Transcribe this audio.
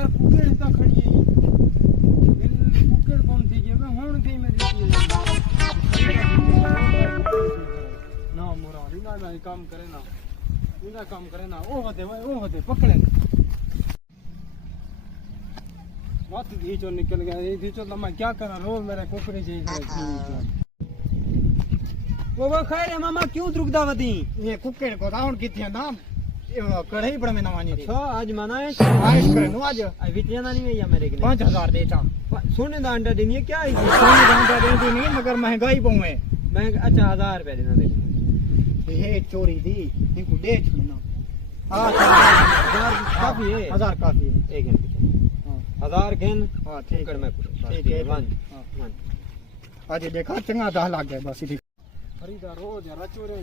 यार कुकेड़ ता खड़ी है दिल कुकेड़ कौन थी जे मैं हुन थी मेरी ना मुराद ना ना काम करे ना इना काम करे ना ओ होते पकड़े बात दी जो निकल गया ये दी जो मैं क्या करा रोज मेरे कुकड़े जी वो खैर है मामा क्यों रुकदा वदी ये कुकेड़ को राउंड किथे नाम कढ़ाई बड़ा में नवानी थी अच्छा आज मनाए आइस करे नो आज विटिया ना नहीं है या मेरे के 5000 देता सोने दा अंडा देनी है क्या है सोने का अंडा देती नहीं मगर महंगाई बहु है मैं अच्छा 1000 रुपए देना दे ये चोरी थी इनको दे छोड़ना हां 1000 काफी है 1000 काफी है एक घंटे 1000 गेन हां ठीक कर मैं ठीक है वन आज देखा चंगा 10 लाख गए बस खरीदार रोज रचोरे